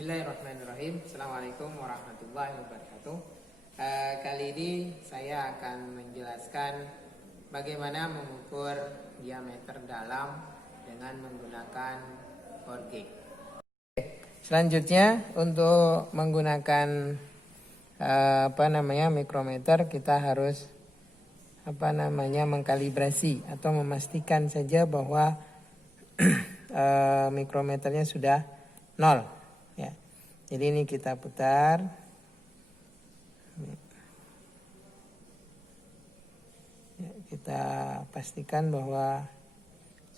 Bismillahirrahmanirrahim. Assalamualaikum warahmatullahi wabarakatuh. Kali ini saya akan menjelaskan bagaimana mengukur diameter dalam dengan menggunakan bore gauge. Selanjutnya untuk menggunakan mikrometer, kita harus mengkalibrasi atau memastikan saja bahwa mikrometernya sudah 0. Ya. Jadi ini kita putar. Ya, kita pastikan bahwa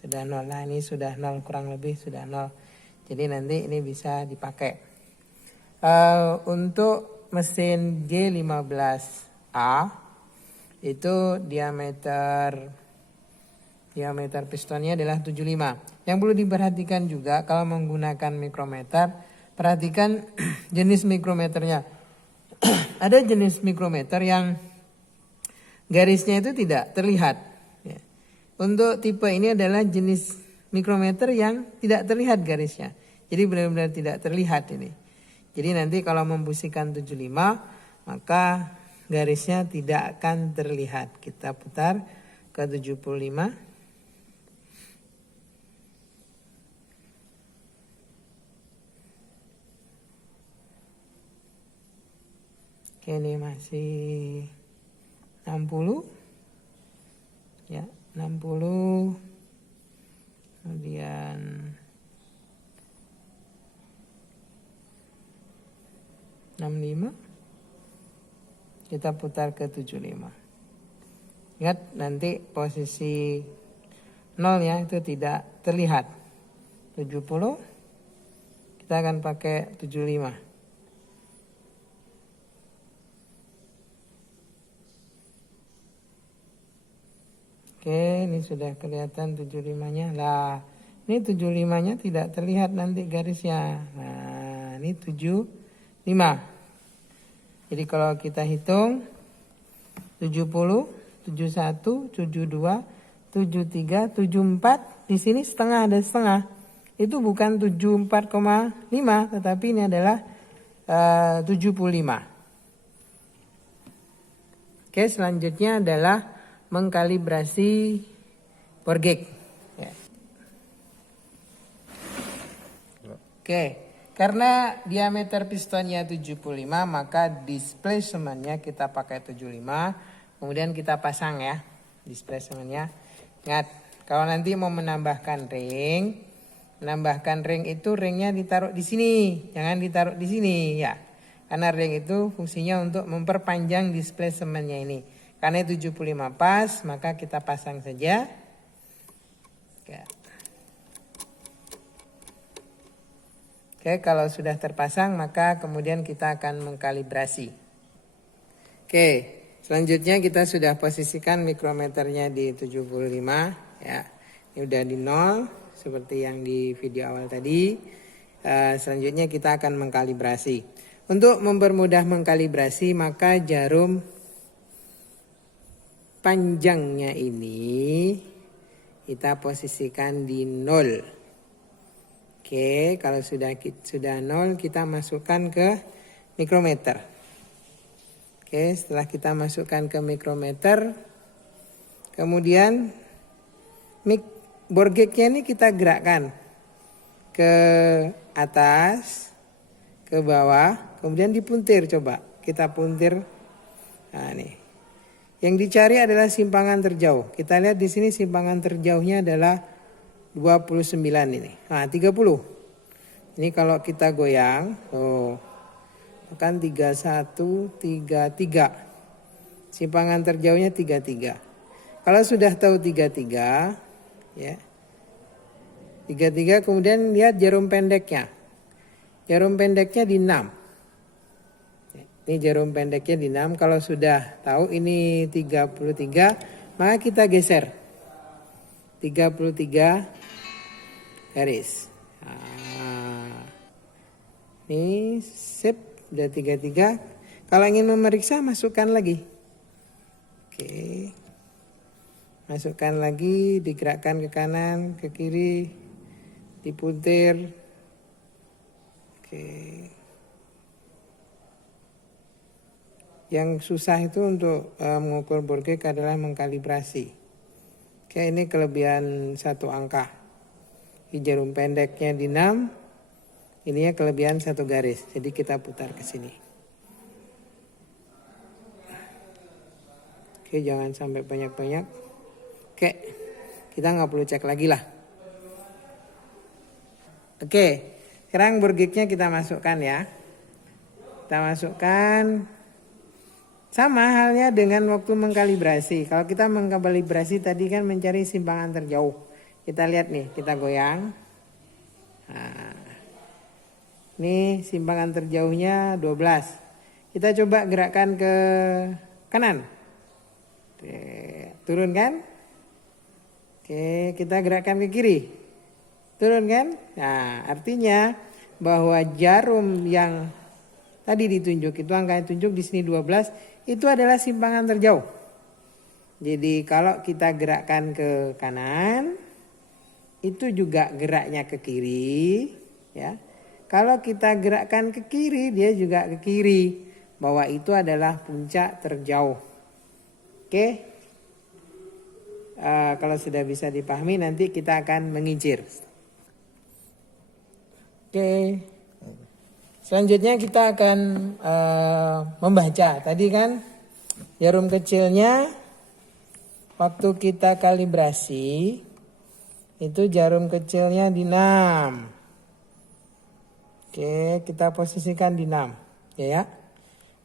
sudah 0. Nah, ini sudah 0, kurang lebih sudah 0. Jadi nanti ini bisa dipakai. Untuk mesin G15A itu diameter pistonnya adalah 75. Yang perlu diperhatikan juga kalau menggunakan mikrometer, perhatikan jenis mikrometernya. Ada jenis mikrometer yang garisnya itu tidak terlihat. Ya. Untuk tipe ini adalah jenis mikrometer yang tidak terlihat garisnya. Jadi benar-benar tidak terlihat ini. Jadi nanti kalau membusikan 75, maka garisnya tidak akan terlihat. Kita putar ke 75. Oke, ini masih 60. Ya, 60. Kemudian 65. Kita putar ke 75. Ingat nanti posisi 0 ya, itu tidak terlihat. 70. Kita akan pakai 75. Oke, ini sudah kelihatan 75-nya. Lah, ini 75-nya tidak terlihat nanti garisnya. Nah, ini 75. Jadi kalau kita hitung 70, 71, 72, 73, 74, di sini setengah ada setengah. Itu bukan 74,5, tetapi ini adalah 75. Oke, selanjutnya adalah mengkalibrasi bore gauge. Ya. Oke, karena diameter pistonnya 75, maka displacementnya kita pakai 75. Kemudian kita pasang ya displacementnya. Ingat, kalau nanti mau menambahkan ring itu ringnya ditaruh di sini, jangan ditaruh di sini ya. Karena ring itu fungsinya untuk memperpanjang displacementnya ini. Karena 75 pas, maka kita pasang saja. Oke, kalau sudah terpasang, maka kemudian kita akan mengkalibrasi. Oke, selanjutnya kita sudah posisikan mikrometernya di 75. Ya, ini udah di 0, seperti yang di video awal tadi. Selanjutnya kita akan mengkalibrasi. Untuk mempermudah mengkalibrasi, maka jarum panjangnya ini kita posisikan di 0. Oke, kalau sudah 0 kita masukkan ke mikrometer. Oke, setelah kita masukkan ke mikrometer, kemudian bore gauge-nya ini kita gerakkan ke atas, ke bawah, kemudian dipuntir. Coba kita puntir. Nah, nih. Yang dicari adalah simpangan terjauh. Kita lihat di sini simpangan terjauhnya adalah 29 ini. Nah, 30. Ini kalau kita goyang, akan 31, 33. Simpangan terjauhnya 33. Kalau sudah tahu 33, ya. 33, kemudian lihat jarum pendeknya. Jarum pendeknya di 6. Ini jarum pendeknya di 6. Kalau sudah tahu ini 33, maka kita geser 33 garis. Nah, ini sip, udah 33. Kalau ingin memeriksa, masukkan lagi. Oke, masukkan lagi, digerakkan ke kanan, ke kiri, dipuntir. Oke. Yang susah itu untuk mengukur bore gauge adalah mengkalibrasi. Oke, ini kelebihan satu angka. Di jarum pendeknya di 6, ininya kelebihan satu garis. Jadi kita putar ke sini. Oke, jangan sampai banyak-banyak. Oke, kita nggak perlu cek lagi lah. Oke, sekarang bore gauge-nya kita masukkan ya. Kita masukkan. Sama halnya dengan waktu mengkalibrasi. Kalau kita mengkalibrasi tadi kan mencari simpangan terjauh. Kita lihat nih, kita goyang. Nah, ini simpangan terjauhnya 12. Kita coba gerakkan ke kanan. Oke, turun kan? Oke, kita gerakkan ke kiri. Turun kan? Nah, artinya bahwa jarum yang tadi ditunjuk, itu angka yang ditunjuk di sini 12, itu adalah simpangan terjauh. Jadi kalau kita gerakkan ke kanan, itu juga geraknya ke kiri, ya. Kalau kita gerakkan ke kiri, dia juga ke kiri, bahwa itu adalah puncak terjauh. Oke. Kalau sudah bisa dipahami, nanti kita akan mengincir. Oke. Selanjutnya kita akan membaca. Tadi kan jarum kecilnya waktu kita kalibrasi itu jarum kecilnya di 6. Oke, kita posisikan di 6. Ya.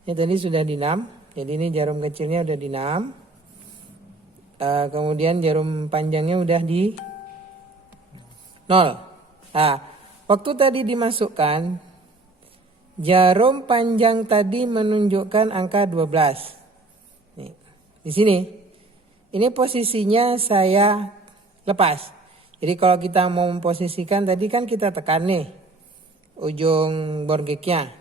Ini tadi sudah di 6. Jadi ini jarum kecilnya udah di 6. Kemudian jarum panjangnya udah di 0. Nah, waktu tadi dimasukkan, jarum panjang tadi menunjukkan angka 12. Nih, di sini. Ini posisinya saya lepas. Jadi kalau kita mau memposisikan tadi kan kita tekan nih ujung bore gauge-nya.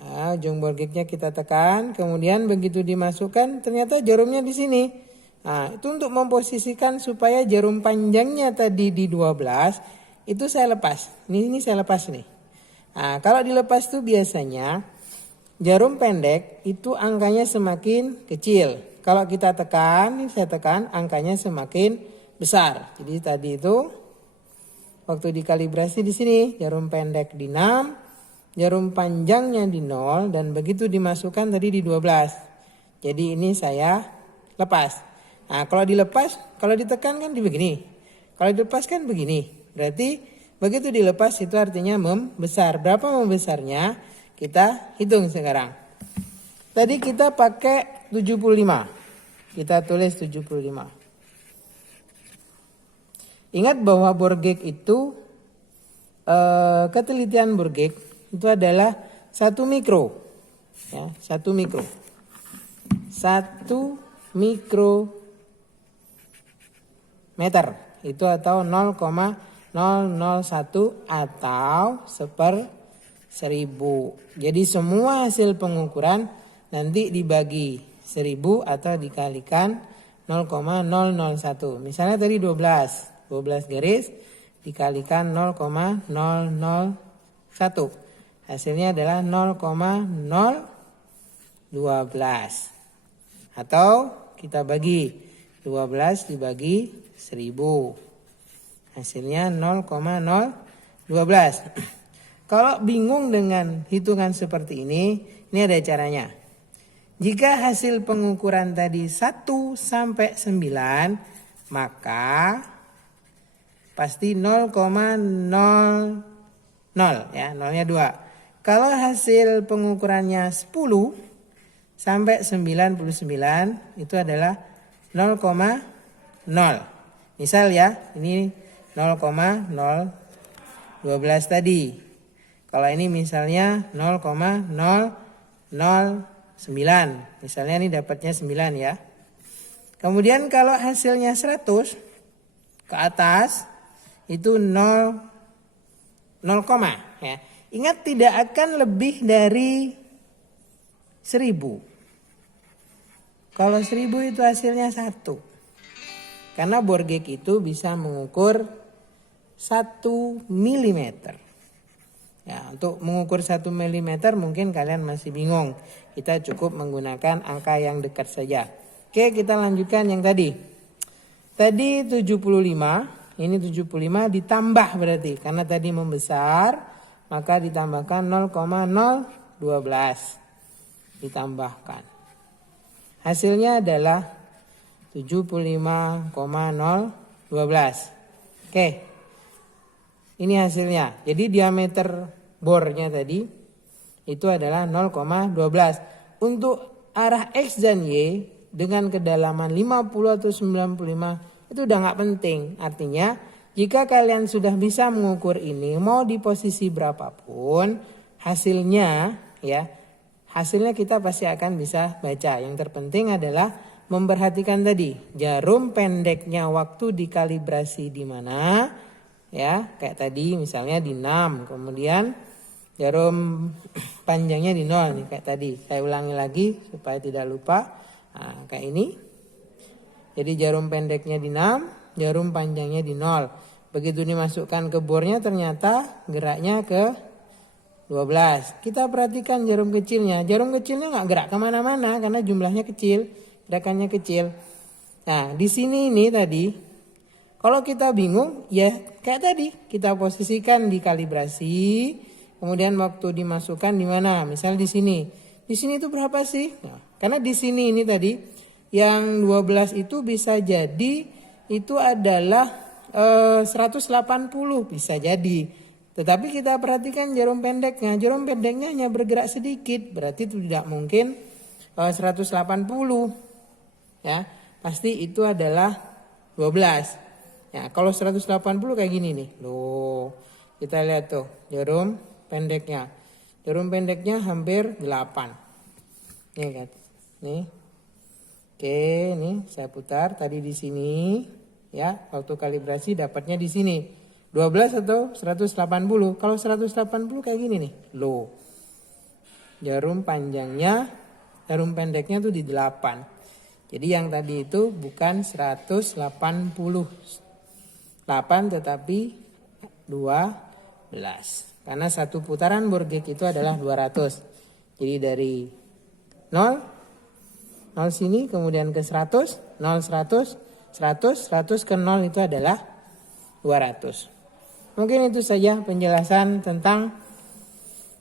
Nah, ujung bore gauge-nya kita tekan, kemudian begitu dimasukkan ternyata jarumnya di sini. Nah, itu untuk memposisikan supaya jarum panjangnya tadi di 12 itu saya lepas. Ini saya lepas nih. Nah, kalau dilepas tuh biasanya jarum pendek itu angkanya semakin kecil. Kalau kita tekan, ini saya tekan, angkanya semakin besar. Jadi tadi itu waktu dikalibrasi di sini jarum pendek di 6, jarum panjangnya di 0 dan begitu dimasukkan tadi di 12. Jadi ini saya lepas. Nah, kalau dilepas, kalau ditekan kan begini. Kalau dilepas kan begini. Berarti begitu dilepas itu artinya membesar. Berapa membesarnya? Kita hitung sekarang. Tadi kita pakai 75. Kita tulis 75. Ingat bahwa bore gauge itu ketelitian bore gauge itu adalah 1 mikro. Ya, 1 mikro. 1 mikrometer itu atau 0,001 atau 1/1000. Jadi semua hasil pengukuran nanti dibagi 1000 atau dikalikan 0,001. Misalnya tadi 12 garis dikalikan 0,001. Hasilnya adalah 0,012. Atau kita bagi 12 dibagi 1000. Hasilnya 0,012. Kalau bingung dengan hitungan seperti ini ada caranya. Jika hasil pengukuran tadi 1 sampai 9, maka pasti 0,00 ya, nolnya 2. Kalau hasil pengukurannya 10 sampai 99 itu adalah 0,0. Misal ya, ini 0,012 tadi. Kalau ini misalnya 0,009. Misalnya ini dapatnya 9 ya. Kemudian kalau hasilnya 100 ke atas itu 0, ya. Ingat tidak akan lebih dari 1000. Kalau 1000 itu hasilnya 1. Karena bore gauge itu bisa mengukur 1 mm. Ya, untuk mengukur 1 mm mungkin kalian masih bingung. Kita cukup menggunakan angka yang dekat saja. Oke, kita lanjutkan yang tadi. Tadi 75, ini 75 ditambah berarti. Karena tadi membesar, maka ditambahkan 0,012. Ditambahkan. Hasilnya adalah 75,012. Oke. Ini hasilnya. Jadi diameter bornya tadi itu adalah 0,12. Untuk arah X dan Y dengan kedalaman 50 atau 95 itu udah nggak penting. Artinya jika kalian sudah bisa mengukur ini mau di posisi berapapun hasilnya kita pasti akan bisa baca. Yang terpenting adalah memperhatikan tadi jarum pendeknya waktu dikalibrasi di mana. Ya, kayak tadi misalnya di 6, kemudian jarum panjangnya di 0 nih kayak tadi. Saya ulangi lagi supaya tidak lupa. Nah, kayak ini. Jadi jarum pendeknya di 6, jarum panjangnya di 0. Begitu dimasukkan ke bornya ternyata geraknya ke 12. Kita perhatikan jarum kecilnya. Jarum kecilnya nggak gerak kemana-mana karena jumlahnya kecil, gerakannya kecil. Nah, di sini ini tadi. Kalau kita bingung, ya kayak tadi kita posisikan di kalibrasi, kemudian waktu dimasukkan di mana? Misal di sini. Di sini itu berapa sih? Nah, karena di sini ini tadi yang 12 itu bisa jadi itu adalah 180 bisa jadi. Tetapi kita perhatikan jarum pendeknya. Jarum pendeknya hanya bergerak sedikit, berarti itu tidak mungkin 180. Ya, pasti itu adalah 12. Ya, kalau 180 kayak gini nih. Loh, kita lihat tuh jarum pendeknya. Jarum pendeknya hampir 8. Nih kan. Nih. Oke, nih saya putar tadi di sini. Ya, waktu kalibrasi dapatnya di sini. 12 atau 180. Kalau 180 kayak gini nih. Loh. Jarum pendeknya tuh di 8. Jadi yang tadi itu bukan 180. 8 tetapi 12. Karena satu putaran board gig itu adalah 200. Jadi dari 0 sini kemudian ke 100, 0 100, 100 ke 0 itu adalah 200. Mungkin itu saja penjelasan tentang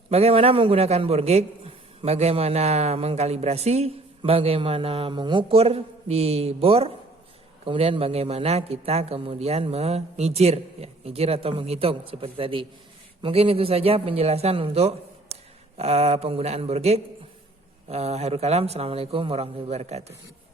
bagaimana menggunakan board gig, bagaimana mengkalibrasi, bagaimana mengukur di bor. Kemudian bagaimana kita kemudian mengijir atau menghitung seperti tadi. Mungkin itu saja penjelasan untuk penggunaan board gig. Hairul kalam. Assalamualaikum warahmatullahi wabarakatuh.